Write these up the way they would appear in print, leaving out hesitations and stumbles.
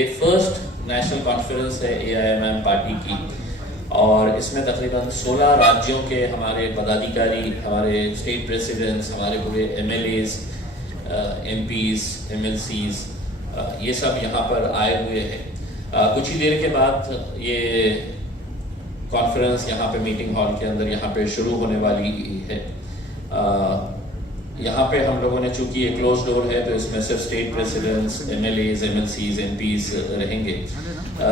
ये first national conference है AIMIM party की और इसमें तकरीबन 16 राज्यों के हमारे पदाधिकारी, हमारे स्टेट प्रेसिडेंट्स, हमारे पूरे MLAs, MPs, MLCs ये सब यहाँ पर आए हुए हैं। कुछ ही देर के बाद ये कॉन्फ्रेंस यहाँ पे मीटिंग हॉल के अंदर यहाँ पे शुरू होने वाली है। यहाँ पे हम लोगों ने, चूंकि ये क्लोज डोर है तो इसमें सिर्फ state presidents, MLAs, MLCs, MPs रहेंगे।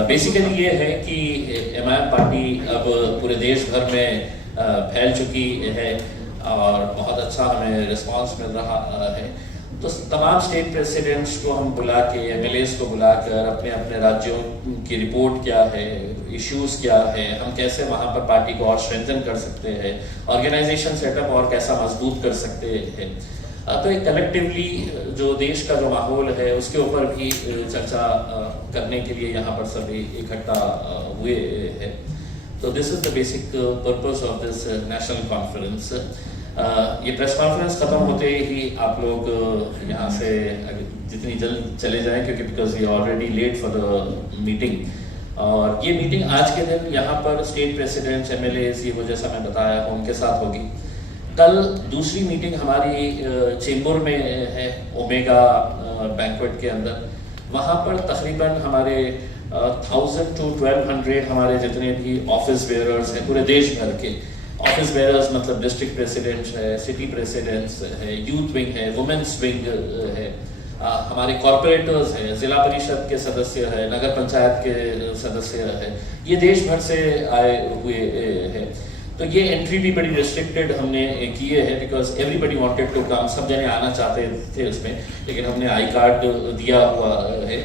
बेसिकली ये है कि MIM पार्टी अब पूरे देश भर में फैल चुकी है और बहुत अच्छा हमें रिस्पांस मिल रहा है। तो तमाम स्टेट प्रेसिडेंट्स को हम बुला के, MLAs को बुलाकर अपने अपने राज्यों की रिपोर्ट क्या है, इश्यूज क्या है, हम कैसे वहाँ पर पार्टी को और स्ट्रेंथन कर सकते हैं, ऑर्गेनाइजेशन सेटअप और कैसा मजबूत कर सकते हैं। तो एक कलेक्टिवली जो देश का जो माहौल है उसके ऊपर भी चर्चा करने के लिए यहाँ पर सभी इकट्ठा हुए हैं। तो this is the basic purpose of this national conference. ये प्रेस कॉन्फ्रेंस खत्म होते ही आप लोग यहाँ से जितनी जल्द चले जाएं, क्योंकि because we already late for the meeting. और ये मीटिंग आज के दिन यहाँ पर स्टेट प्रेसिडेंट्स, MLAs, ये वो जैसा मैं बताया उनके साथ होगी। कल दूसरी मीटिंग हमारी चेंबूर में है, ओमेगा बैंक्वेट के अंदर। वहाँ पर तकरीबन हमारे 1000 to 1200 हमारे जितने भी ऑफिस बेयरर्स हैं पूरे देश भर के। ऑफिस बेयरर्स मतलब डिस्ट्रिक्ट प्रेसिडेंट्स है, सिटी प्रेसिडेंट्स है, यूथ विंग है, वुमेन्स विंग है, हमारे कॉर्पोरेटर्स है, जिला परिषद के सदस्य है, नगर पंचायत के सदस्य है, ये देश भर से आए हुए हैं। तो ये एंट्री भी बड़ी रिस्ट्रिक्टेड हमने किए है, because everybody wanted to come, सब जने आना चाहते थे उसमें, लेकिन हमने आई कार्ड दिया हुआ है।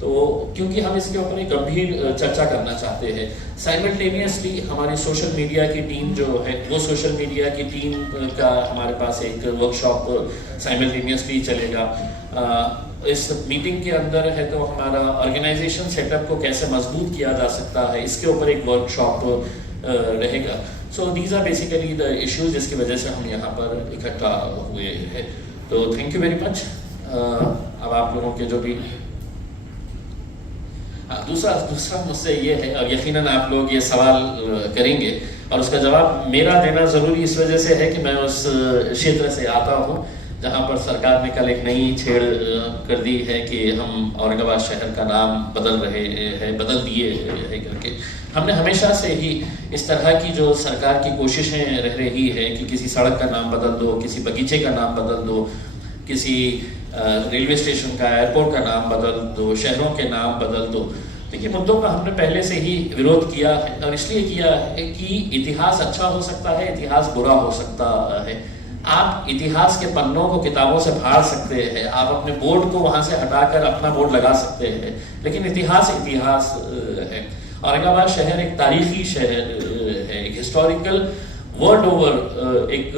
तो क्योंकि हम इसके ऊपर एक गंभीर चर्चा करना चाहते हैं। साइमल्टेनियसली हमारी सोशल मीडिया की टीम जो है, वो सोशल मीडिया की टीम का हमारे पास एक वर्कशॉप साइमल्टेनियसली चलेगा। इस मीटिंग के अंदर है तो हमारा ऑर्गेनाइजेशन सेटअप को कैसे मजबूत किया जा सकता है, इसके ऊपर एक वर्कशॉप रहेगा। So these are basically the issues जिसकी वजह से हम यहाँ पर इकट्ठा हुए हैं। तो थैंक यू वेरी मच। अब आप लोगों के जो भी दूसरा मुझसे ये है, और यकीनन आप लोग ये सवाल करेंगे और उसका जवाब मेरा देना ज़रूरी इस वजह से है कि मैं उस क्षेत्र से आता हूँ जहाँ पर सरकार ने कल एक नई छेड़ कर दी है कि हम औरंगाबाद शहर का नाम बदल दिए है करके। हमने हमेशा से ही इस तरह की जो सरकार की कोशिशें रह रही है कि किसी सड़क का नाम बदल दो, किसी बगीचे का नाम बदल दो, किसी रेलवे स्टेशन का, एयरपोर्ट का नाम बदल दो, शहरों के नाम बदल दो। तो ये मुद्दों का हमने पहले से ही विरोध किया है, और इसलिए किया है कि इतिहास अच्छा हो सकता है, इतिहास बुरा हो सकता है। आप इतिहास के पन्नों को किताबों से फाड़ सकते हैं, आप अपने बोर्ड को वहां से हटाकर अपना बोर्ड लगा सकते हैं, लेकिन इतिहास इतिहास है। औरंगाबाद शहर एक तारीखी शहर है, एक हिस्टोरिकल वर्ल्ड ओवर एक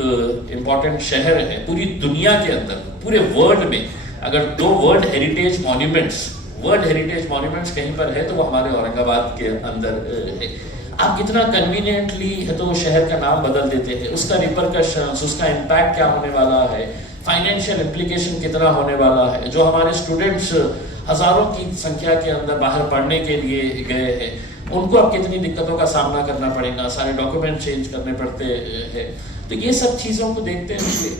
इम्पॉर्टेंट शहर है पूरी दुनिया के अंदर। पूरे वर्ल्ड में अगर 2 वर्ल्ड हेरिटेज मॉन्यूमेंट्स कहीं पर है तो वो हमारे औरंगाबाद के अंदर है। आप कितना कन्वीनियंटली है तो शहर का नाम बदल देते हैं, उसका रिपरकशंस, उसका इम्पैक्ट क्या होने वाला है, फाइनेंशियल इम्प्लीकेशन कितना होने वाला है। जो हमारे स्टूडेंट्स हजारों की संख्या के अंदर बाहर पढ़ने के लिए गए हैं, उनको अब कितनी दिक्कतों का सामना करना पड़ेगा, सारे डॉक्यूमेंट चेंज करने पड़ते हैं। तो ये सब चीज़ों को देखते हुए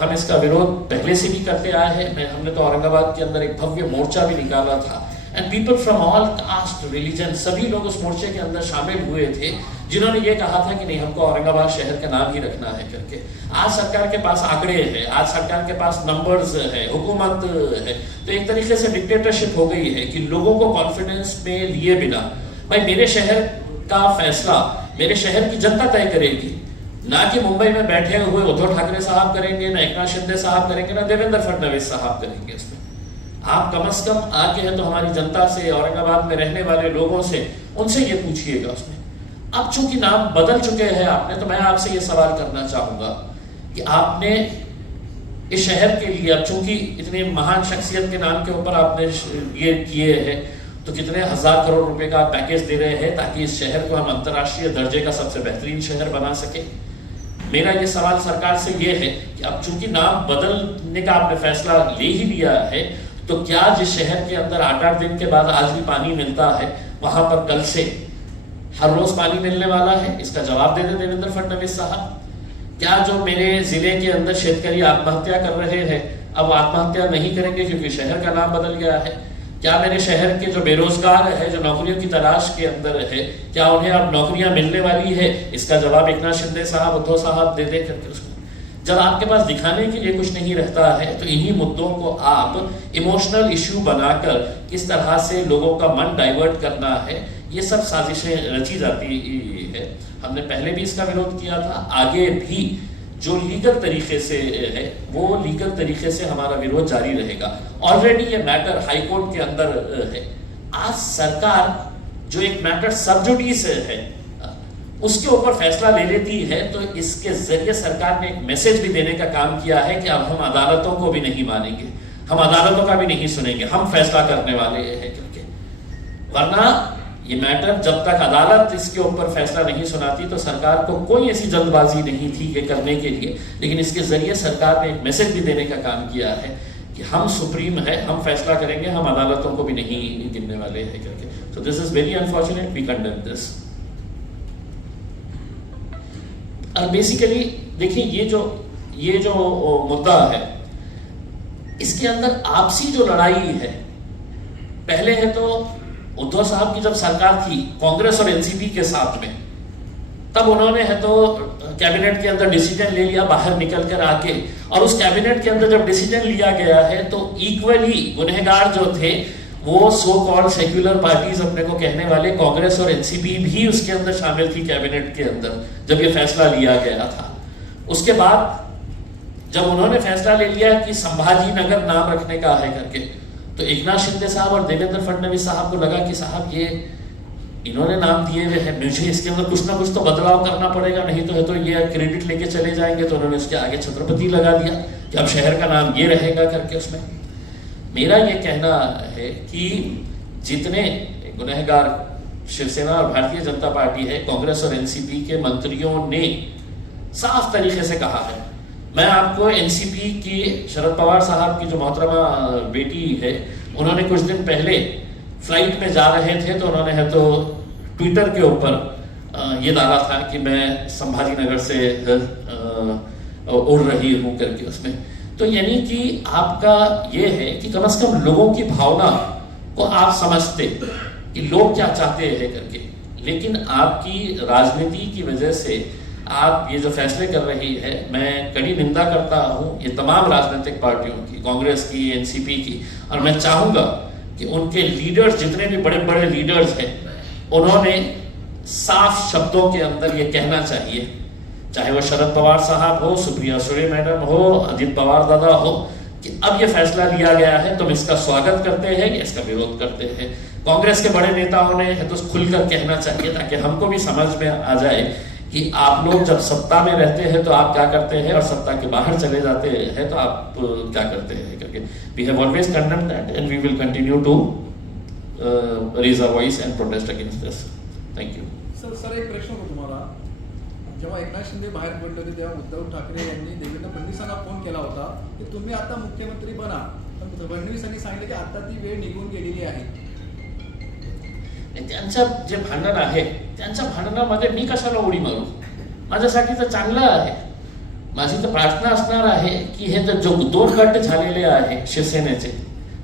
हम इसका विरोध पहले से भी करते आए हैं। हमने तो औरंगाबाद के अंदर एक भव्य मोर्चा भी निकाला था, and people from all cast, religion, सभी लोग उस मोर्चे के अंदर शामिल हुए थे, जिन्होंने ये कहा था कि नहीं, हमको औरंगाबाद शहर का नाम ही रखना है करके। आज सरकार के पास आंकड़े हैं, आज सरकार के पास नंबर्स है, हुकूमत है, तो एक तरीके से डिक्टेटरशिप हो गई है कि लोगों को कॉन्फिडेंस में लिए बिना, भाई मेरे शहर का फैसला मेरे शहर की जनता तय करेगी, ना कि मुंबई में बैठे हुए उद्धव ठाकरे साहब करेंगे, ना एकनाथ शिंदे साहब करेंगे, ना देवेंद्र फडणवीस साहब करेंगे। इसमें आप कम से कम आके हैं तो हमारी जनता से, औरंगाबाद में रहने वाले लोगों से, उनसे ये पूछिएगा। उसमें अब चूंकि नाम बदल चुके हैं आपने, तो मैं आपसे ये सवाल करना चाहूंगा कि आपने इस शहर के लिए, अब चूंकि इतने महान शख्सियत के नाम के ऊपर आपने ये किए हैं, तो कितने हजार करोड़ रुपए का पैकेज दे रहे हैं ताकि इस शहर को हम अंतर्राष्ट्रीय दर्जे का सबसे बेहतरीन शहर बना सके। मेरा ये सवाल सरकार से ये है कि अब चूंकि नाम बदलने का आपने फैसला ले ही लिया है, तो क्या जिस शहर के अंदर 8-8 दिन के बाद आज भी पानी मिलता है, वहां पर कल से हर रोज पानी मिलने वाला है? इसका जवाब दे दे देवेंद्र फडणवीस साहब। क्या जो मेरे जिले के अंदर शेतकरी आत्महत्या कर रहे हैं अब आत्महत्या नहीं करेंगे क्योंकि शहर का नाम बदल गया है? क्या मेरे शहर के जो बेरोजगार है, जो नौकरियों की तलाश के अंदर है, क्या उन्हें अब नौकरियां मिलने वाली है? इसका जवाब एकनाथ शिंदे साहब, उद्धव साहब दे दे करके उसको। जब आपके पास दिखाने के लिए कुछ नहीं रहता है तो इन्हीं मुद्दों को आप इमोशनल इश्यू बनाकर किस तरह से लोगों का मन डाइवर्ट करना है, ये सब साजिशें रची जाती है। हमने पहले भी इसका विरोध किया था, आगे भी जो लीगल तरीके से है वो लीगल तरीके से हमारा विरोध जारी रहेगा। ऑलरेडी ये मैटर हाई कोर्ट के अंदर है। आज सरकार जो एक मैटर सब जुडिस है उसके ऊपर फैसला ले लेती है, तो इसके जरिए सरकार ने एक मैसेज भी देने का काम किया है कि अब हम अदालतों को भी नहीं मानेंगे, हम अदालतों का भी नहीं सुनेंगे, हम फैसला करने वाले हैं करके। वरना ये मैटर जब तक अदालत इसके ऊपर फैसला नहीं सुनाती तो सरकार को कोई ऐसी जल्दबाजी नहीं थी कि करने के लिए, लेकिन इसके जरिए सरकार ने एक मैसेज भी देने का काम किया है कि हम सुप्रीम है, हम फैसला करेंगे, हम अदालतों को भी नहीं गिनने वाले हैं करके। So this is very unfortunate, we condemn this. और बेसिकली देखिए ये जो मुद्दा है इसके अंदर आपसी जो लड़ाई है, पहले है तो उद्धव साहब की जब सरकार थी कांग्रेस और एनसीपी के साथ में, तब उन्होंने है तो कैबिनेट के अंदर डिसीजन ले लिया बाहर निकल कर आके, और उस कैबिनेट के अंदर जब डिसीजन लिया गया है तो इक्वली गुनहगार जो थे वो सो कॉल्ड सेक्युलर पार्टीज अपने को कहने वाले कांग्रेस और एनसीपी भी उसके अंदर शामिल थी कैबिनेट के अंदर जब ये फैसला लिया गया था। उसके बाद जब उन्होंने फैसला ले लिया कि संभाजी नगर नाम रखने का है करके, तो एकनाथ शिंदे साहब और देवेंद्र फडणवीस साहब को लगा कि साहब ये इन्होंने नाम दिए हुए हैं, मुझे इसके अंदर कुछ ना कुछ तो बदलाव करना पड़ेगा, नहीं तो है तो ये क्रेडिट लेके चले जाएंगे। तो उन्होंने उसके आगे छत्रपति लगा दिया कि अब शहर का नाम ये रहेगा करके। उसमें मेरा ये कहना है कि जितने गुनहगार शिवसेना और भारतीय जनता पार्टी है, कांग्रेस और एनसीपी के मंत्रियों ने साफ तरीके से कहा है। मैं आपको एनसीपी की शरद पवार साहब की जो मोहतरमा बेटी है, उन्होंने कुछ दिन पहले फ्लाइट में जा रहे थे तो उन्होंने है तो ट्विटर के ऊपर ये डाला था कि मैं संभाजी नगर से उड़ रही हूँ करके। उसमें तो यानी कि आपका ये है कि कम से कम लोगों की भावना को आप समझते कि लोग क्या चाहते हैं करके, लेकिन आपकी राजनीति की वजह से आप ये जो फैसले कर रही है, मैं कड़ी निंदा करता हूँ ये तमाम राजनीतिक पार्टियों की, कांग्रेस की, एनसीपी की, और मैं चाहूंगा कि उनके लीडर्स, जितने भी बड़े बड़े लीडर्स हैं, उन्होंने साफ शब्दों के अंदर ये कहना चाहिए, चाहे वो शरद पवार साहब हो, सुप्रिया सुले मैडम हो, अजित पवार दादा हो, कि अब ये फैसला लिया गया है, तुम इसका स्वागत करते हैं या इसका विरोध करते हैं। कांग्रेस के बड़े नेताओं ने है तो खुलकर कहना चाहिए ताकि हमको भी समझ में आ जाए कि आप लोग जब सत्ता में रहते हैं तो आप क्या करते हैं और सत्ता के बाहर चले जाते हैं तो आप क्या करते हैं करके। We have always condemned that and we will continue to raise a voice and protest against this. Thank you. Sir एक प्रश्न होता तुम्हाला, जेव्हा एकनाथ शिंदे बाहेर पडले होते तेव्हा उद्धव ठाकरे यांनी देवेंद्र फडणवीसांना फोन केला होता की तुम्ही आता मुख्यमंत्री बना, पण फडणवीसांनी सांगितलं की आता ती वेळ निघून गेलेली आहे। त्यांचं जे भांडण आहे त्यांच्या भांडणामध्ये मी कशाला उडी मारू, माझ्यासाठी तर चांगलं आहे। माझी तर प्रार्थना असणार आहे की हे तर जो 2 गट झालेले आहे शिवसेनेचे,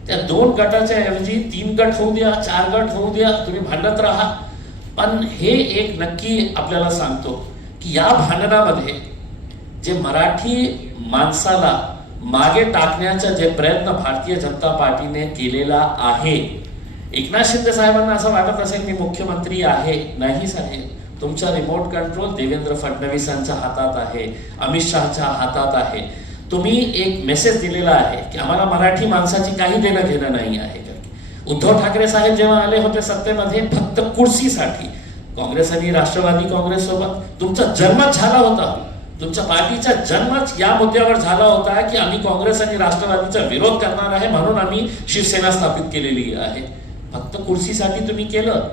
त्या 2 गटाच्या ऐवजी 3 गट होऊ द्या, 4 गट होऊ द्या, तुम्ही भांडत राहा, पण हे एक नक्की आपल्याला सांगतो की या भांडणामध्ये जे मराठी माणसाला मागे टाकण्याचा जे प्रयत्न भारतीय जनता पार्टीने केलेला आहे, एकनाथ शिंदे साहेबांना असं वाटत असेल मी मुख्यमंत्री आहे, नाही साहेब, तुमचा रिमोट कंट्रोल देवेंद्र फडणवीसांच्या हातात आहे, अमित शहाच्या हातात आहे। तुम्ही एक मेसेज दिलेला आहे की आम्हाला मराठी माणसाची काही देणं घेणं नाही आहे। उद्धव ठाकरे साहेब जेव्हा आले होते सत्तेमध्ये फक्त कुर्सीसाठी काँग्रेस आणि राष्ट्रवादी काँग्रेस सोबत तुमचा जन्मच झाला होता, तुमच्या पार्टीचा जन्मच या मुद्द्यावर झाला होता की आम्ही काँग्रेस आणि राष्ट्रवादीचा विरोध करणार आहे म्हणून आम्ही शिवसेना स्थापित केलेली आहे। फक्त कुर्सीसाठी तुम्ही केलं,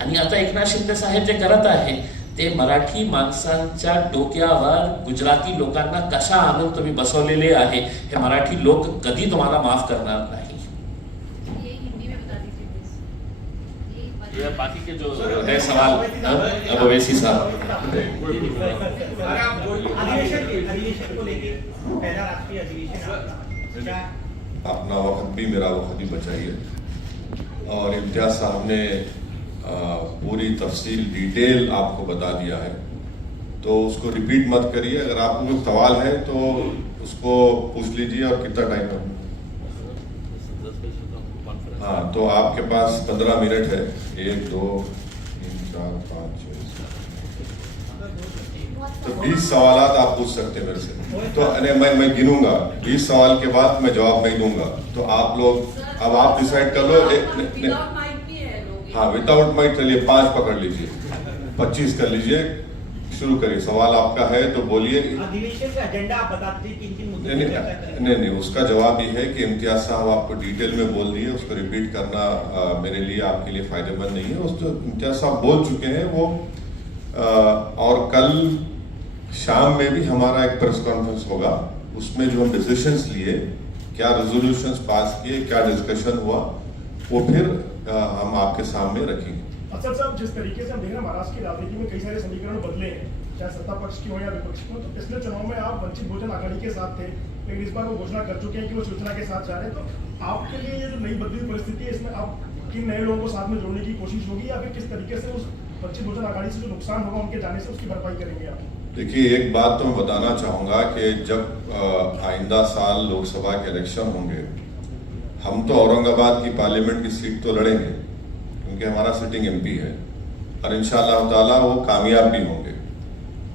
आणि आता एकनाथ शिंदे साहेब जे करत आहे ते मराठी माणसांच्या डोक्यावर गुजराती लोकांना कशा आणून तुम्ही बसवलेले आहे हे मराठी लोक कधी तुम्हाला माफ करणार नाही। ये बाकी के जो है सवाल अब ओवैसी साहब। अधिवेशन को लेके पहला राष्ट्रीय अधिवेशन क्या अपना वक्त भी मेरा वक्त भी बचाइए। और इम्तियाज साहब ने पूरी तफसील डिटेल आपको बता दिया है, तो उसको रिपीट मत करिए। अगर आपको कोई सवाल है तो उसको पूछ लीजिए। और कितना टाइम है? हाँ, तो आपके पास 15 मिनट है। 1 2 3 4 5 6 तो 20 सवाल आप पूछ सकते हैं मेरे से। तो मैं गिनूंगा, 20 सवाल के बाद मैं जवाब नहीं दूंगा। तो आप लोग अब आप डिसाइड कर लो। हाँ, विदाउट माइक चलिए 5 पकड़ लीजिए, 25 कर लीजिए। शुरू करिए, सवाल आपका है तो बोलिए। अधिवेशन का एजेंडा आप बता दीजिए, किन मुद्दों पर चर्चा करेंगे। नहीं, उसका जवाब ये है कि इम्तियाज साहब आपको डिटेल में बोल दिए, उसको रिपीट करना मेरे लिए आपके लिए फायदेमंद नहीं है। उस जो इम्तियाज साहब बोल चुके हैं वो और कल शाम में भी हमारा एक प्रेस कॉन्फ्रेंस होगा, उसमें जो हम डिसीजंस लिए, क्या रेजोल्यूशंस पास किए, क्या डिस्कशन हुआ, वो फिर हम आपके सामने रखेंगे। अफसर साहब, जिस तरीके से हम देख रहे हैं महाराष्ट्र की राजनीति में कई सारे समीकरण बदले हैं, चाहे सत्ता पक्ष की हो या विपक्ष की हो। तो पिछले चुनाव में आप वंचित बहुजन आघाड़ी के साथ थे, लेकिन इस बार वो घोषणा कर चुके हैं कि वो शिवसेना के साथ जा रहे हैं। तो आपके लिए ये जो नई बदली परिस्थिति है, इसमें आप किन नए लोगों को साथ में जोड़ने की कोशिश होगी, या फिर किस तरीके से उस वंचित बहुजन आघाड़ी से जो नुकसान होगा उनके जाने से उसकी भरपाई करेंगे आप? देखिए, एक बात तो मैं बताना चाहूंगा कि जब आइंदा साल लोकसभा के इलेक्शन होंगे, हम तो औरंगाबाद की पार्लियामेंट की सीट तो लड़ेंगे क्योंकि हमारा सिटिंग एमपी है, और इंशाअल्लाह ताला वो कामयाब भी होंगे।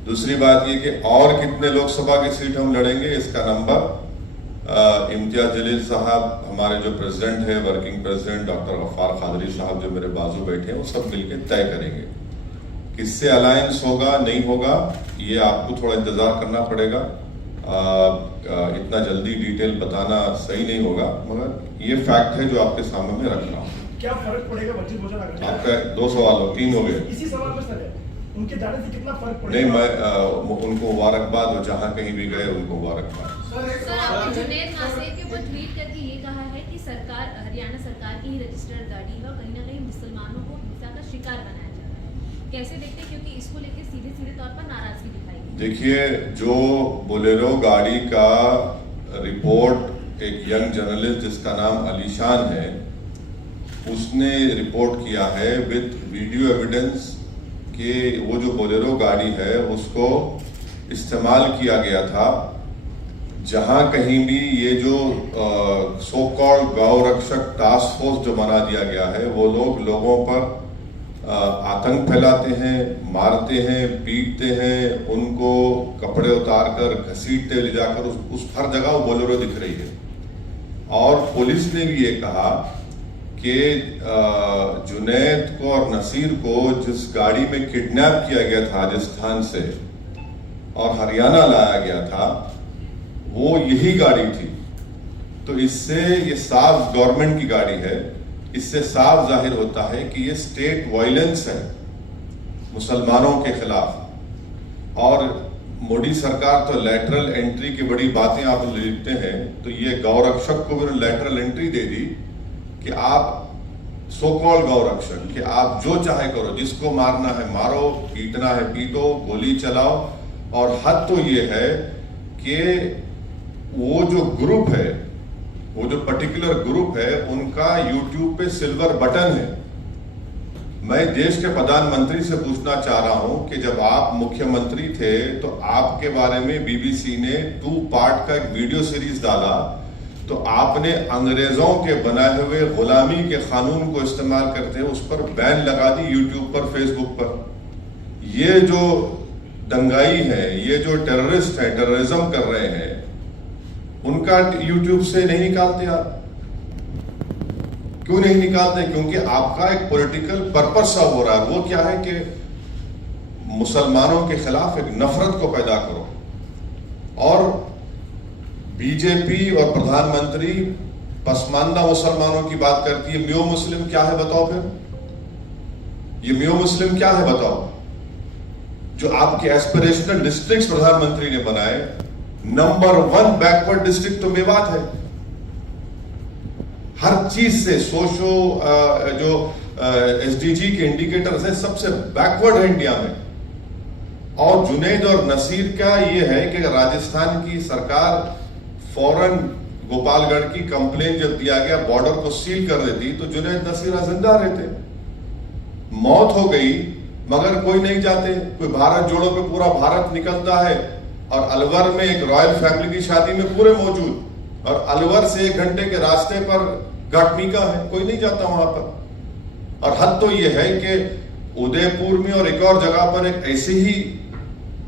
दूसरी बात ये कि और कितने लोकसभा की सीट हम लड़ेंगे, इसका नंबर इम्तियाज जलील साहब, हमारे जो प्रेसिडेंट है, working president doctor Gaffar Qadri साहब जो मेरे बाजू बैठे हैं, वो सब मिलकर तय करेंगे। किससे अलायंस होगा नहीं होगा ये आपको थोड़ा इंतजार करना पड़ेगा। इतना जल्दी डिटेल बताना सही नहीं होगा, मगर ये फैक्ट है जो आपके सामने में रख रहा हूँ। क्या फर्क पड़ेगा वंचित बहुजन आघाड़ी? आपका 2 सवाल हो, 3 हो गए। इसी सवाल में सर, उनके जाने से कितना फर्क पड़ेगा? नहीं, मैं उनको मुबारकबाद, वो जहाँ कहीं भी गए उनको मुबारकबाद। सर, आपने जुनैद नासिर के वो ट्वीट करके ये कहा है कि सरकार, हरियाणा सरकार की ही रजिस्टर्ड गाड़ी है और कहीं ना कहीं मुसलमानों को हिंसा का शिकार बनाया जा रहा है। कैसे देखते हैं, क्योंकि इसको लेकर सीधे तौर पर नाराजगी दिखाई गई। देखिए, जो बोलेरो गाड़ी का रिपोर्ट एक यंग जर्नलिस्ट जिसका नाम अलीशान है, उसने रिपोर्ट किया है विद वीडियो एविडेंस कि वो जो बोलेरो गाड़ी है उसको इस्तेमाल किया गया था जहां कहीं भी ये जो सो कॉल्ड गौ रक्षक टास्क फोर्स जो बना दिया गया है, वो लोगों पर आतंक फैलाते हैं, मारते हैं, पीटते हैं, उनको कपड़े उतार कर घसीटते ले जाकर उस हर जगह वो बोलेरो दिख रही है। और पुलिस ने भी ये कहा कि जुनैद को और नसीर को जिस गाड़ी में किडनैप किया गया था राजस्थान से और हरियाणा लाया गया था, वो यही गाड़ी थी। तो इससे ये साफ गवर्नमेंट की गाड़ी है, इससे साफ जाहिर होता है कि ये स्टेट वायलेंस है मुसलमानों के खिलाफ। और मोदी सरकार तो लैटरल एंट्री की बड़ी बातें आप लिखते हैं, तो ये गौरक्षक को भी लैटरल एंट्री दे दी कि आप सो कॉल्ड गौरक्षक कि आप जो चाहे करो, जिसको मारना है मारो, पीटना है पीटो, गोली चलाओ। और हद तो ये है कि वो जो ग्रुप है, वो जो पर्टिकुलर ग्रुप है, उनका यूट्यूब पे सिल्वर बटन है। मैं देश के प्रधानमंत्री से पूछना चाह रहा हूं कि जब आप मुख्यमंत्री थे तो आपके बारे में बीबीसी ने 2 पार्ट का एक वीडियो सीरीज डाला, तो आपने अंग्रेजों के बनाए हुए गुलामी के कानून को इस्तेमाल करते हुए उस पर बैन लगा दी यूट्यूब पर, फेसबुक पर। ये जो दंगाई है, ये जो टेररिस्ट है, टेररिज्म कर रहे हैं, उनका यूट्यूब से नहीं निकालते आप? क्यों नहीं निकालते? क्योंकि आपका एक पॉलिटिकल पर्पस सा हो रहा है। वो क्या है कि मुसलमानों के खिलाफ एक नफरत को पैदा करो। और बीजेपी और प्रधानमंत्री पसमानदा मुसलमानों की बात करती है। म्यो मुस्लिम क्या है बताओ? फिर ये म्यो मुस्लिम क्या है बताओ? जो आपके एस्पिरेशनल डिस्ट्रिक्ट प्रधानमंत्री ने बनाए, नंबर 1 बैकवर्ड डिस्ट्रिक्ट तो मेवात है। हर चीज से जो एसडीजी के इंडिकेटर से सबसे बैकवर्ड है इंडिया में। और जुनैद और नसीर का ये है कि राजस्थान की सरकार फौरन गोपालगढ़ की कंप्लेन जब दिया गया बॉर्डर को सील कर देती तो जुनैद नसीर जिंदा रहते। मौत हो गई मगर कोई नहीं जाते। कोई भारत जोड़ो पे पूरा भारत निकलता है और अलवर में एक रॉयल फैमिली की शादी में पूरे मौजूद, और अलवर से 1 घंटे के रास्ते पर घाटमिका है, कोई नहीं जाता वहां पर। और हद तो यह है कि उदयपुर में और एक और जगह पर एक ऐसे ही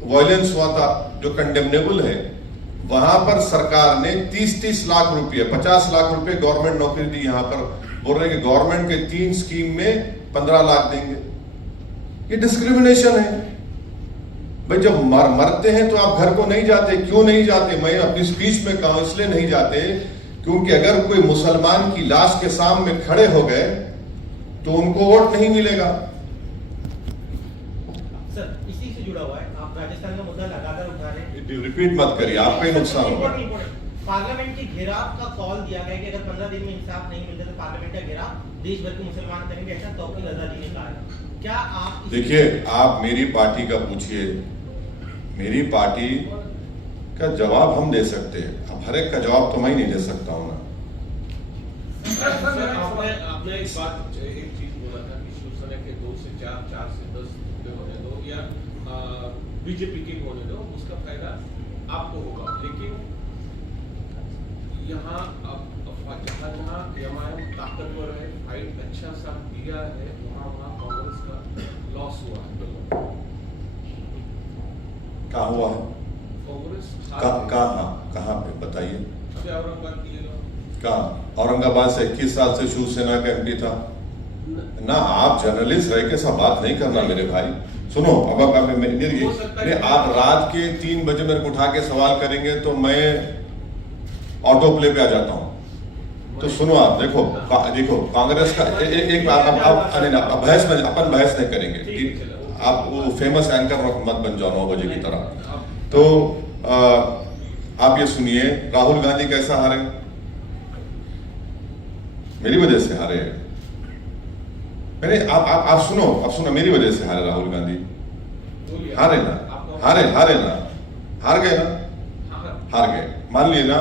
वायलेंस हुआ था जो कंडेमनेबल है। वहां पर सरकार ने 30-30 लाख रुपए 50 लाख रुपए गवर्नमेंट नौकरी दी। यहां पर बोल रहे हैं कि गवर्नमेंट के 3 स्कीम में 15 लाख देंगे। ये डिस्क्रिमिनेशन है भाई। जब मरते हैं तो आप घर को नहीं जाते, क्यों नहीं जाते? मैं अपनी स्पीच में कहा इसलिए नहीं जाते क्योंकि अगर कोई मुसलमान की लाश के सामने खड़े हो गए तो उनको वोट नहीं मिलेगा। सर इसी से जुड़ा हुआ है, आप राजस्थान का मुद्दा लगातार उठा रहे हैं। रिपीट मत करिए, आपका ही नुकसान होगा। पार्लियामेंट के घेराव का कॉल दिया गया कि अगर 15 दिन में इंसाफ नहीं मिलता तो पार्लियामेंट का घेराव देश भर के मुसलमान करेंगे, ऐसा तौकीर रजा जी ने कहा है। क्या आप देखिए, आप मेरी पार्टी का पूछिए, मेरी पार्टी का जवाब हम दे सकते हैं। अब हर एक का जवाब तो मैं ही नहीं दे सकता हूं ना। आपने एक चीज बोला था कि शिवसेना के 2 से 4, 4 से 10 होने दो या बीजेपी के होने दो, उसका फायदा आपको होगा। लेकिन यहाँ अब जहाँ एमआईएम ताकतवर है, फाइट अच्छा सा दिया है, वहाँ कांग्रेस का लॉस हुआ है। कहाँ हुआ है? कांग्रेस कहाँ पे बताइए? अभी औरंगाबाद की कहाँ? औरंगाबाद से 21 साल से शिवसेना का एमपी था ना। आप जर्नलिस्ट रह के सब बात नहीं करना मेरे भाई। सुनो, अब आप रात के 3 बजे मेरे को उठा के सवाल करेंगे तो मैं ऑटो प्ले पे आ जाता हूं। तो सुनो, आप देखो कांग्रेस का एक बहस में अपन बहस नहीं करेंगे। आप वो फेमस एंकर मत बन जाओ 9 बजे की तरह। तो आप ये सुनिए, राहुल गांधी कैसा हारे? मेरी वजह से हारे। आप सुनो, मेरी वजह से हारे राहुल गांधी। हारे ना, हार गए मान लिए ना।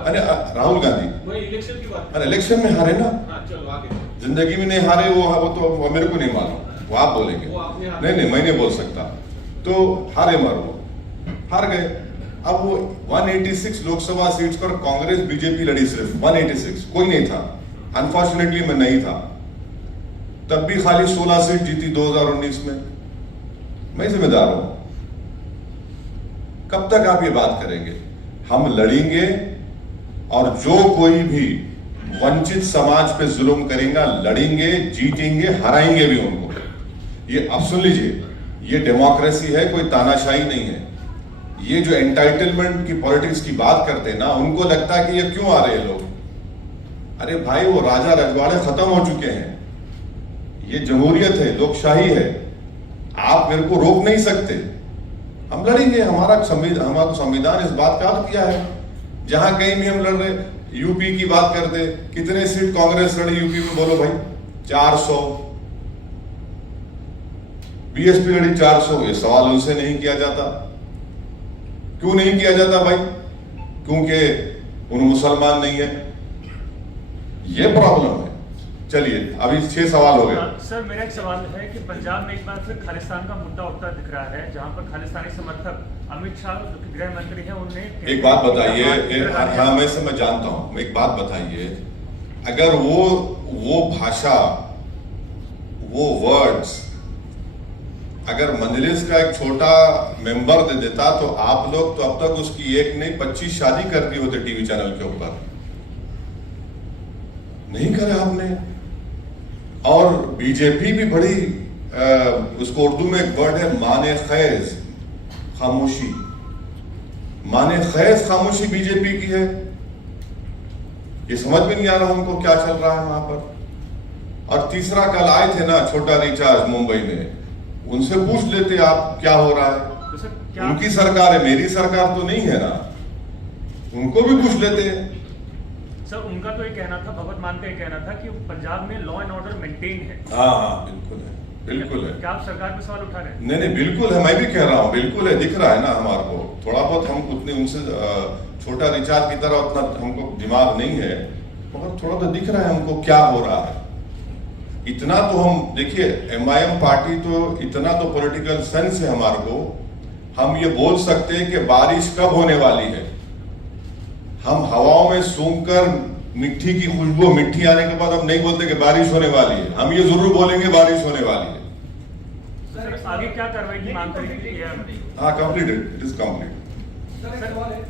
अरे राहुल गांधी इलेक्शन की बात, अरे इलेक्शन में हारे ना, चलो आगे। जिंदगी में नहीं हारे। वो तो मेरे को नहीं मालूम, वो आप बोलेंगे। नहीं, मैं नहीं बोल सकता। तो हारे हार गए। अब वो 186 लोकसभा सीट्स पर कांग्रेस बीजेपी लड़ी, सिर्फ 186, कोई नहीं था। अनफॉर्चुनेटली मैं नहीं था। तब भी खाली 16 सीट जीती 2019 में। मैं जिम्मेदार हूं। कब तक आप ये बात करेंगे? हम लड़ेंगे और जो कोई भी वंचित समाज पे जुल्म करेगा लड़ेंगे, जीतेंगे, हराएंगे भी उनको। ये अब सुन लीजिए, ये डेमोक्रेसी है, कोई तानाशाही नहीं है। ये जो एंटाइटलमेंट की पॉलिटिक्स की बात करते हैं ना, उनको लगता है कि ये क्यों आ रहे हैं लोग। अरे भाई, वो राजा रजवाड़े खत्म हो चुके हैं। ये जमहूरियत है, लोकशाही है। आप मेरे को रोक नहीं सकते। हम लड़ेंगे। हमारा संविधान इस बात का अर्थ किया है। जहां कहीं भी हम लड़ रहे, यूपी की बात करते, कितने सीट कांग्रेस लड़ी यूपी में? बोलो भाई, 400। बीएसपी लड़ी 400। ये सवाल उनसे नहीं किया जाता। क्यों नहीं किया जाता भाई? क्योंकि उन मुसलमान नहीं है। ये प्रॉब्लम है। चलिए, अभी 6 सवाल हो गए। सर, मेरा एक सवाल है कि पंजाब में एक बार फिर खालिस्तान का मुद्दा उठता दिख रहा है, जहां पर खालिस्तानी समर्थक अमित शाह जो कि गृह मंत्री हैं, उनने एक बात बताइए। हाँ, मैं जानता हूं। एक बात बताइए, अगर वो भाषा, वो वर्ड्स अगर मजलिस का एक छोटा मेंबर दे देता तो आप लोग तो अब तक उसकी एक नहीं 25 शादी कर दी होते टीवी चैनल के ऊपर। नहीं करे आपने। और बीजेपी भी बड़ी उसको उर्दू में एक वर्ड है माने खैज, खामोशी। माने खैज खामोशी बीजेपी की है। ये समझ में नहीं आ रहा उनको क्या चल रहा है वहां पर। और तीसरा, कल आए थे ना छोटा रिचार्ज मुंबई में, उनसे पूछ लेते आप क्या हो रहा है। तो उनकी सरकार है, मेरी सरकार तो नहीं है ना। उनको भी पूछ लेते हैं। सर उनका तो ये कहना था, भगवत मान का ये कहना था कि पंजाब में लॉ एंड ऑर्डर मेंटेन है। हाँ बिल्कुल है, बिल्कुल है। क्या आप सरकार पे सवाल उठा रहे हैं? नहीं बिल्कुल है, मैं भी कह रहा हूँ बिल्कुल है, दिख रहा है ना हमारे को। थोड़ा बहुत हम उतने उनसे छोटा रिचार्ज की तरह उतना हमको दिमाग नहीं है, मगर थोड़ा तो दिख रहा है हमको क्या हो रहा है। इतना तो हम देखिए, MIM पार्टी तो इतना तो पॉलिटिकल सेंस है हमारे को, हम ये बोल सकते हैं कि बारिश कब होने वाली है। हम हवाओं में सूंघकर मिट्टी की खुशबू, मिट्टी आने के बाद हम नहीं बोलते कि बारिश होने वाली है, हम ये जरूर बोलेंगे बारिश होने वाली है। सर आगे क्या कार्रवाई की मांग करेंगे? हाँ completed, it is complete. Sir एक सवाल है,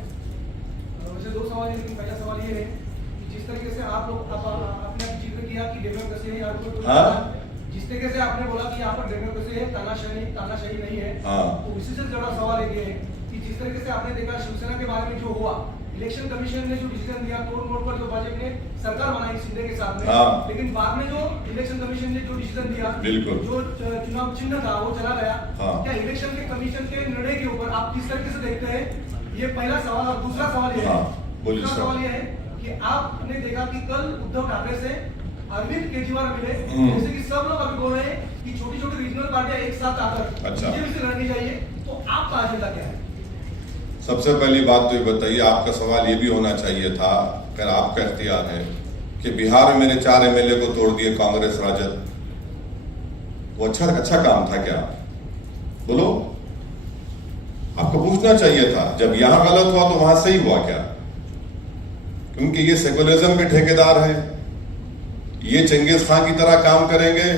वैसे दो सवाल है, लेकिन पहला सवाल ये है कि जिस तरीके से आप लोग आपने जिक्र किया कि डेमोक्रेसी है, हाँ? जिस तरीके से आपने बोला कि यहाँ पर डेमोक्रेसी है, तानाशाही नहीं है, हाँ। तो इसी से जुड़ा सवाल ये है कि जिस तरीके से आपने देखा शिवसेना के बारे में जो हुआ, इलेक्शन कमीशन ने जो डिसीजन दिया, तोड़ मोड़ पर जो भाजपा ने सरकार बनाई शिंदे के साथ में, हाँ। लेकिन बाद में जो इलेक्शन कमीशन ने जो डिसीजन दिया, बिल्कुल। जो चुनाव चिन्ह था वो चला गया। हाँ। क्या इलेक्शन के कमीशन के निर्णय के ऊपर आप किस तरीके से देखते हैं? ये पहला सवाल। और दूसरा सवाल ये है, हाँ, बोलिए दूसरा सर। सवाल ये है कि आपने देखा कि कल उद्धव ठाकरे से अरविंद केजरीवाल मिले, जैसे कि सब लोग अभी बोल रहे हैं कि छोटी छोटी रीजनल पार्टियां एक साथ आकर अच्छा। बीजेपी से लड़नी चाहिए, तो आपका एजेंडा क्या है? सबसे पहली बात तो ये बताइए, आपका सवाल ये भी होना चाहिए था, अगर आपका इख्तियार है, कि बिहार में मेरे 4 MLA को तोड़ दिए कांग्रेस राजद, वो अच्छा काम था क्या? बोलो, आपको पूछना चाहिए था। जब यहां गलत हुआ तो वहां सही हुआ क्या? क्योंकि ये सेकुलरिज्म के ठेकेदार हैं, ये चंगेज खान की तरह काम करेंगे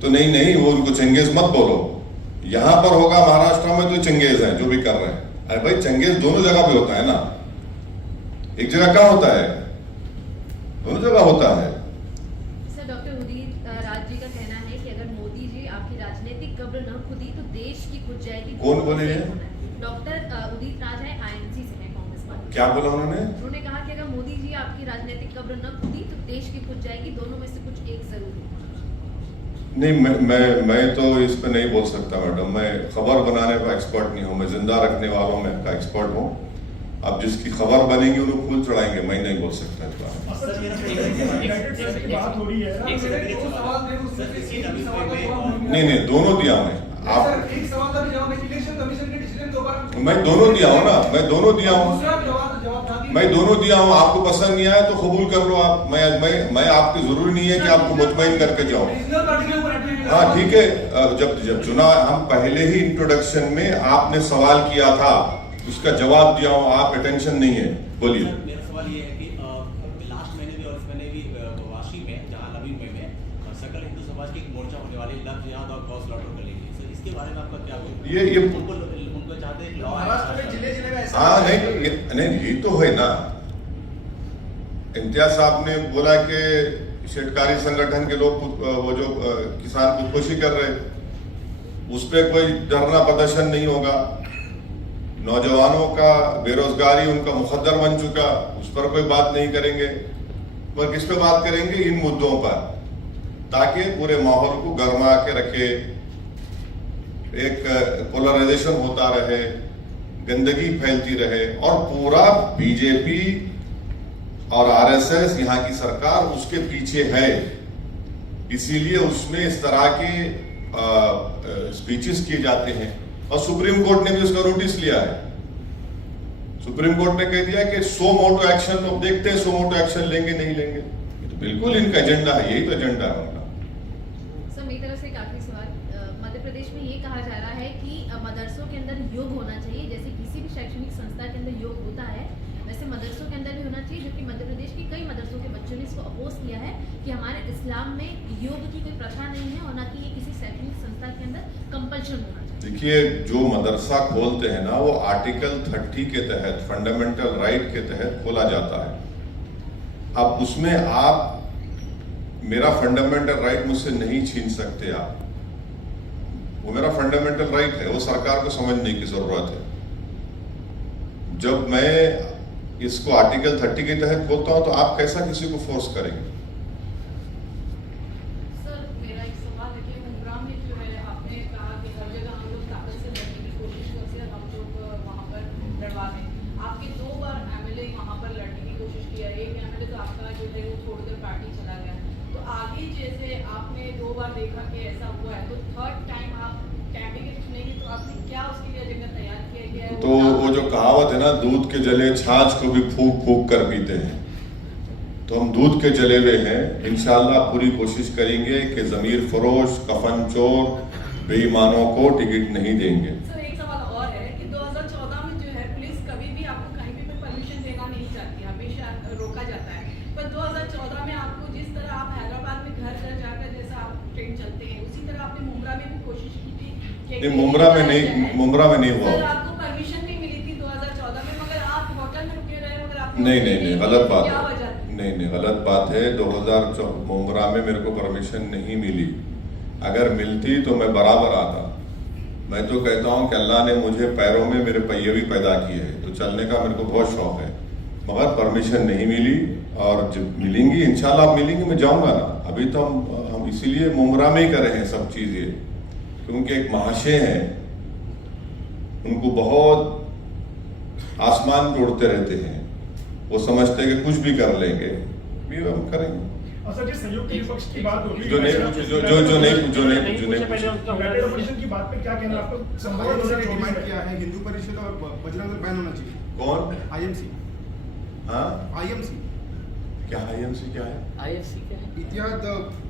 तो नहीं, वो उनको चंगेज मत बोलो। यहां पर होगा महाराष्ट्र में तो चंगेज हैं जो भी कर रहे हैं। अरे भाई, चंगेज दोनों जगह पे होता है ना, एक जगह कहाँ होता है? दोनों जगह होता है। सर डॉक्टर उदित राज जी का कहना है कि अगर मोदी जी आपकी राजनीतिक कब्र न खुदी तो देश की खुद जाएगी। कौन बोले ये? डॉक्टर उदित राज है, INC से है, कांग्रेस पार्टी। क्या बोला उन्होंने? उन्होंने कहा कि अगर मोदी जी आपकी राजनीतिक कब्र न खुदी तो देश की खुद जाएगी, दोनों में से कुछ एक जरूर होगा। नहीं, मैं तो इस पे नहीं बोल सकता मैडम। मैं खबर बनाने का एक्सपर्ट नहीं हूँ, मैं जिंदा रखने वालों में का एक्सपर्ट हूँ। अब जिसकी खबर बनेगी उन्हें फूल चढ़ाएंगे, मैं नहीं बोल सकता इस बारे में। बात हो रही है नहीं, दोनों दिया मैं। आप एक सवाल का भी जवाब है, इलेक्शन कमीशन के डिसीजन के ऊपर मैं दोनों दिया हूँ ना, मैं दोनों दिया हूँ, दूसरा जवाब था कि मैं दोनों दिया हूँ। आपको पसंद नहीं आया तो कबूल कर लो आप। मैं आपकी जरूरी नहीं है कि आपको मुतमईन करके जाऊँ। रीजनल पार्टी के ऊपर हाँ ठीक है, जब चुनाव, हम पहले ही इंट्रोडक्शन में आपने सवाल किया था, उसका जवाब दिया हूँ। आप अटेंशन नहीं है, बोलिए। मेरा सवाल ये है कि लास्ट महीने भी और इस महीने भी वाशी में, जहाँ नवी में सकल हिंदू समाज की एक मोर्चा होने वाली, लव जिहाद और गौ स्लॉटर कर लेंगे। सर इसके बारे में आपका क्या बोलना? ये उनको चाहते हैं लॉ महाराष्ट्र में जिले में ऐसा हाँ नहीं, ये तो है ना। इम्तियाज साहब ने बोला कि शेतकारी संगठन के लोग वो जो किसान खुदकुशी कर रहे, उस पर कोई धरना प्रदर्शन नहीं होगा। नौजवानों का बेरोजगारी उनका मुकद्दर बन चुका, उस पर कोई बात नहीं करेंगे। पर किस पे बात करेंगे? इन मुद्दों पर, ताकि पूरे माहौल को गर्मा के रखे, एक पोलराइजेशन होता रहे, गंदगी फैलती रहे, और पूरा बीजेपी और RSS यहाँ की सरकार उसके पीछे है। इसीलिए उसमें इस तरह के स्पीचेस किए जाते हैं। और सुप्रीम कोर्ट ने भी उसका नोटिस लिया है। सुप्रीम कोर्ट ने कह दिया कि 100 मोटो एक्शन, तो देखते हैं 100 मोटो एक्शन लेंगे नहीं लेंगे। ये तो बिल्कुल इनका एजेंडा है, यही तो एजेंडा है उनका। सर मेरी तरफ से एक आखिरी सवाल, मध्य प्रदेश में ये कहा जा रहा है कि मदरसों के अंदर योग होना चाहिए, जैसे किसी भी शैक्षणिक संस्था के अंदर योग होता है, वैसे मदरसों के अंदर भी होना चाहिए, जो कि मध्य प्रदेश के कई मदरसों के बच्चों ने इसको अपोज किया है कि हमारे इस्लाम में योग की कोई प्रथा नहीं है, और ना कि ये किसी शैक्षणिक संस्था के अंदर कंपल्शन होना चाहिए। देखिए, जो मदरसा खोलते हैं ना, वो आर्टिकल 30 के तहत, फंडामेंटल राइट के तहत खोला जाता है। अब उसमें आप मेरा फंडामेंटल राइट मुझसे नहीं छीन सकते। आप, वो मेरा फंडामेंटल राइट है, वो सरकार को समझने की जरूरत है। जब मैं इसको आर्टिकल 30 के तहत खोलता हूं तो आप कैसा किसी को फोर्स करेंगे? सर मेरा एक सवाल है कि मुंब्रा में जो है आपने कहा कि हर जगह हम लोग ताकत से लड़ने की कोशिश करते हैं, हम लोग वहाँ पर लड़वा दें। आपके 2 बार MLA वहाँ पर लड़ने की कोशिश किया है। एक MLA तो आपके पार्टी चला गया, तो आगे जैसे आपने 2 बार देखा कि ऐसा हुआ है, तो थर्ड टाइम आप कैंडिडेट चुनेंगे, तो आपने क्या उसके लिए एजेंडा तैयार किया गया है? तो वो जो कहावत है ना, दूध के जले छाछ को भी फूंक फूंक कर पीते हैं, तो हम दूध के जले हुए हैं। इंशाल्लाह पूरी कोशिश करेंगे कि जमीर फरोश, कफन चोर, बेईमानों को टिकट नहीं देंगे। सर एक सवाल और है कि 2014 में जो है पुलिस कभी भी आपको कहीं भी परमिशन देना नहीं चाहती, हमेशा रोका जाता है, पर 2014 में आपको जिस तरह आप हैदराबाद में घर घर जाकर जैसा आप ट्रेन चलते हैं, उसी तरह आपने मुंब्रा में भी कोशिश की थी कि मुंब्रा में नहीं हुआ। सर आपको परमिशन भी मिली थी 2014 में, मगर आप होटल में रुके रहे, मगर आप नहीं गलत बात क्या है। वजह? नहीं गलत बात है। 2014 मुंब्रा में मेरे को परमिशन नहीं मिली। अगर मिलती तो मैं बराबर आता। मैं तो कहता हूं कि अल्लाह ने मुझे पैरों में मेरे पहिए भी पैदा किए हैं, तो चलने का मेरे को बहुत शौक है, मगर परमिशन नहीं मिली। और जब मिलेंगी इंशाल्लाह मिलेंगी, मैं जाऊंगा ना। अभी तो हम इसीलिए मुंब्रा में ही कर रहे हैं सब चीजें, क्योंकि एक महाशय हैं, उनको बहुत आसमान पे उड़ते रहते हैं, वो समझते हैं कि कुछ भी कर लेंगे, भी हम करेंगे। सर जी, संयुक्त विपक्ष की बात होगी, जो नहीं ऑपरेशन की बात पे क्या कहना आपको? संबंधित डिमांड किया है हिंदू परिषद और बजरंग दल बैन होना चाहिए। कौन? आईएमसी। हाँ, आईएमसी क्या आईएमसी क्या है? आईएफसी क्या है? इतिहाद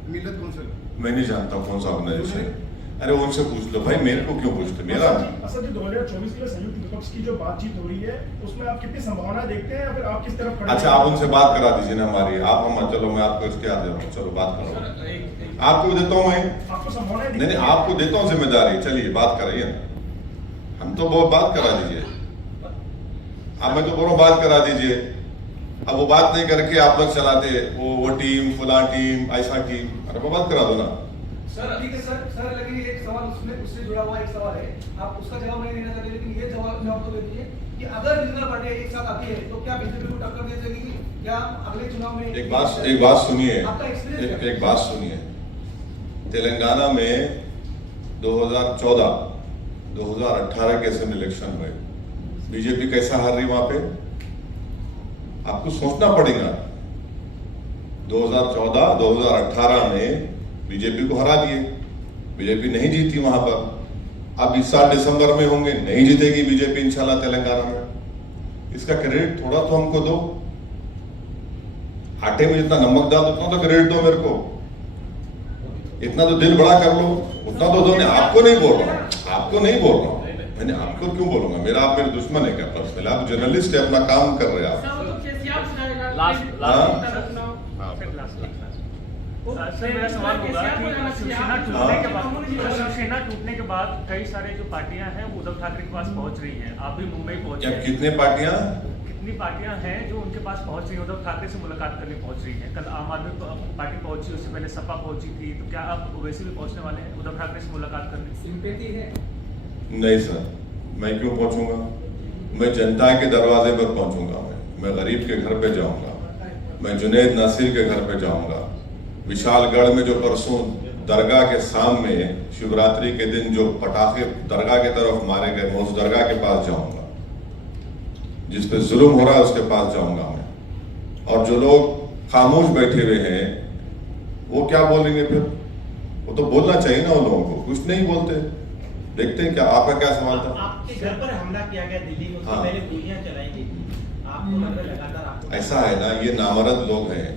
मिल्लत कौंसिल। मैं नहीं जानता कौन सा ऑर्गेनाइजेशन है। अरे उनसे पूछ लो भाई, मेरे को क्यों पूछते? मेरा असद जी 2024 के लिए संयुक्त विपक्ष की जो बातचीत हो रही है, उसमें आप कितनी संभावना देखते हैं, या फिर आप किस तरफ खड़े हैं? अच्छा, आप उनसे बात करा दीजिए ना हमारी। आप हम चलो, मैं आपको इख्तियार दे रहा हूँ, चलो बात करो। आपको भी देता हूँ मैं। आपको संभावना नहीं, आपको देता हूँ जिम्मेदारी। चलिए बात कराइए ना, हम तो बहुत बात करा दीजिए। आप मैं तो बोलो बात करा दीजिए। अब वो बात नहीं करके आप लोग चलाते, वो टीम फुला टीम ऐसा टीम, अरे वो बात करा दो ना। सर ठीक है सर लेकिन एक सवाल उससे जुड़ा हुआ एक सवाल है, आप उसका जवाब नहीं देना चाहते, लेकिन ये जवाब तो दे दीजिए कि अगर रीजनल पार्टी एक साथ आती है तो क्या बीजेपी को टक्कर दे सकेगी? क्या अगले चुनाव में? एक बात सुनिए, एक बात सुनिए। तेलंगाना में 2014, 2018 के असेंबली इलेक्शन में बीजेपी कैसा हार रही वहां पे, आपको सोचना पड़ेगा। 2014, 2018 में बीजेपी को हरा दिए, बीजेपी नहीं जीती वहां पर। अब इस साल दिसंबर में होंगे, नहीं जीतेगी बीजेपी इंशाल्लाह तेलंगाना में। इसका क्रेडिट थोड़ा तो हमको दो। आटे में जितना नमक डाल उतना तो क्रेडिट दो मेरे को, इतना तो दिल बड़ा कर लो, उतना तो दो। नहीं, आपको नहीं बोल रहा हूं, मैंने आपको क्यों बोलूंगा? मेरा आप मेरे दुश्मन है क्या पर्सनल? आप जर्नलिस्ट है, अपना काम कर रहे हैं आप। सर मेरा सवाल होगा कि शिवसेना टूटने के बाद कई सारे जो पार्टियां हैं वो उद्धव ठाकरे के पास पहुंच रही हैं। आप भी मुंबई पहुंचे, कितनी पार्टियां हैं जो उनके पास पहुंच रही हैं, उद्धव ठाकरे से मुलाकात करने पहुंच रही हैं? कल आम आदमी पार्टी पहुंची, उससे पहले सपा पहुंची थी, तो क्या आप वैसे भी पहुंचने वाले हैं उद्धव ठाकरे से मुलाकात करने? सिंपैथी है? नहीं सर, मैं क्यों पहुंचूंगा? मैं जनता के दरवाजे पर पहुंचूंगा। मैं गरीब के घर पे जाऊंगा, मैं जुनैद नासिर के घर पे जाऊंगा। विशालगढ़ में जो परसों दरगाह के सामने शिवरात्रि के दिन जो पटाखे दरगाह की तरफ मारे गए, मैं उस दरगाह के पास जाऊंगा। जिस पे जुल्म हो रहा है उसके पास जाऊंगा मैं। और जो लोग खामोश बैठे हुए हैं वो क्या बोलेंगे फिर? वो तो बोलना चाहिए ना उन लोगों को, कुछ नहीं बोलते। देखते हैं क्या आपका क्या सवाल था? आपके घर पर हमला किया गया दिल्ली में, उससे हाँ। पहले गोलियां चलाई गई थी, आपको लग रहा है लगातार आपको? ऐसा है ना, ये नामर्द लोग हैं,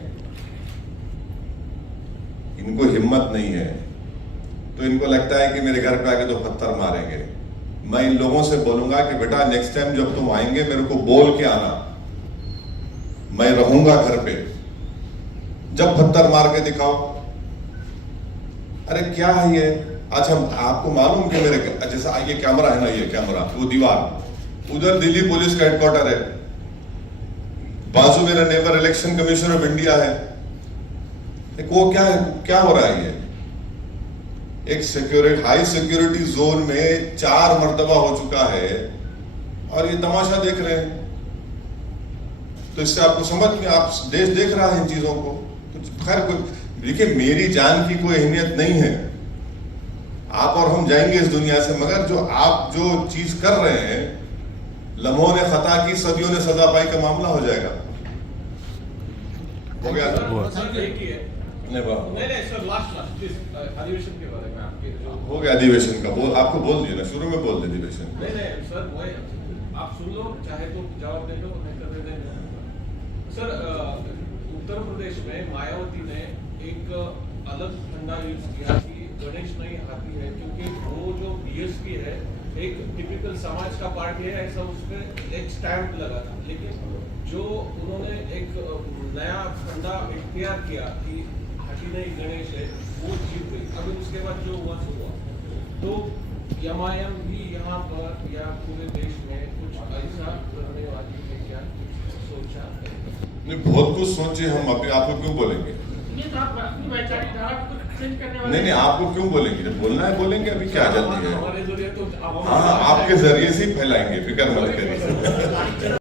इनको हिम्मत नहीं है, तो इनको लगता है कि मेरे घर पे आके तो पत्थर मारेंगे। मैं इन लोगों से बोलूंगा कि बेटा नेक्स्ट टाइम जब तुम आएंगे मेरे को बोल के आना, मैं रहूंगा घर पे, जब पत्थर मार के दिखाओ। अरे क्या है ये? अच्छा, आपको मालूम कि मेरे जैसा ये कैमरा है ना, ये कैमरा, वो दीवार, उधर दिल्ली पुलिस का हेडक्वार्टर है, बाजू मेरा neighbour election commission of India है। वो क्या हो रहा है? ये एक हाई सिक्योरिटी जोन में 4 मर्तबा हो चुका है और ये तमाशा देख रहे हैं। तो इससे आपको समझ में, आप देश देख रहा है इन चीजों को। तो खैर, देखिए मेरी जान की कोई अहमियत नहीं है, आप और हम जाएंगे इस दुनिया से, मगर जो चीज कर रहे हैं, लम्हों ने खता की सदियों ने सजा पाई का मामला हो जाएगा। हो गया सर एक ही है नहीं बात नहीं सर लास्ट प्लीज अधिवेशन के बारे में आपके जो हो गया अधिवेशन का बोल आपको बोल दिया ना शुरू में बोल दे अधिवेशन नहीं सर वो आप सुन लो चाहे तो जवाब दे दो नहीं कर दे सर उत्तर प्रदेश में मायावती ने एक अलग फंडा यूज किया कि गणेश नहीं हाथी है क्योंकि वो जो बीएसपी है एक टिपिकल समाज का पार्टी है ऐसा उसमें एक स्टैम्प लगा था लेकिन जो उन्होंने एक नया फंडा इख्तियार किया कि हाथी नहीं गणेश है वो जीत गई अभी उसके बाद जो हुआ सो हुआ तो एमआईएम भी यहाँ पर या पूरे देश में कुछ ऐसा करने वाली है क्या सोचा नहीं बहुत कुछ सोचे हम अपने आपको क्यों बोलेंगे ये तो आप अपनी वैचारिक धारा को चेंज करने वाले नहीं आपको क्यों बोलेंगे जब बोलना है बोलेंगे अभी क्या जल्दी है हमारे जरिए तो हाँ आपके जरिए से ही फैलाएंगे फिक्र मत करिए